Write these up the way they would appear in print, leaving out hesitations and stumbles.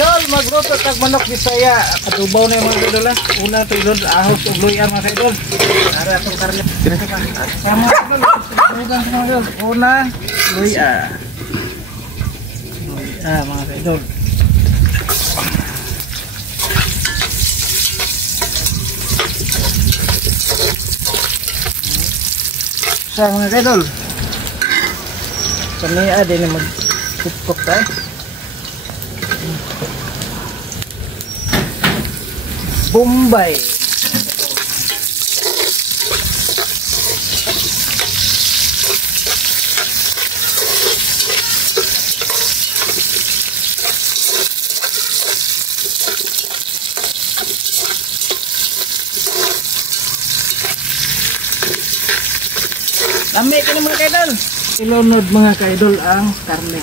idol, magluto tag manok Bisaya. Katubaw na yung mga idol ha. Una ito idol, ahos ug luya mga idol. Ara itong karne. Sama idol, sugan mga idol. Una, luya. Luya mga idol. Sa mga idol. Kaniya din na mag-cook tayo. Bombay. Lami ka na mga kaidol. Ilunod mga kaidol ang karne.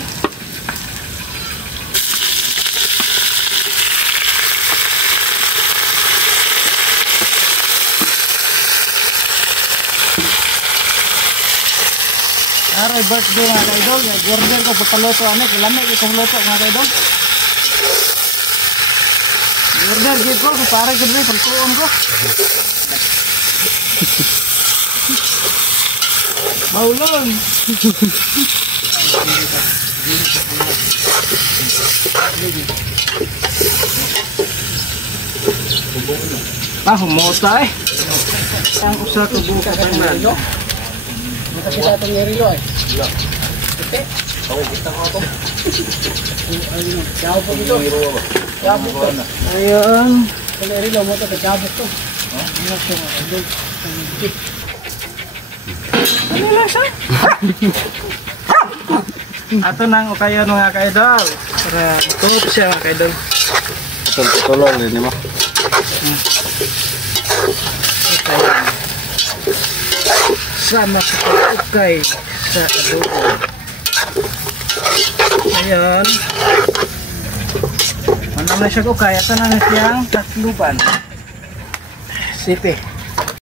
Aray birthday mga kaidol. Order ko pagkaluto anak. Lami itong luto mga kaidol. Order dito ko. Parang gano'n pagkuon ko. Maulong. Humota eh. Ang usa ko buka ng man. Kasi sa itong nirilo eh. Ite? Oo, kita ko ito. Ayun, gabo po dito. Gabo po. Ayan. Sa nirilo mo ito, gabo po. Ano siya mga idol? Ano lang siya? Ato nang ukayon mga kaidol. Para tutup siya mga kaidol. Putol-putulong din mo. Ukayon. Sama sa pag-ukay sa adobo. Ayan. Manang na siya ukay. Ito na siyang takluban. Sipi.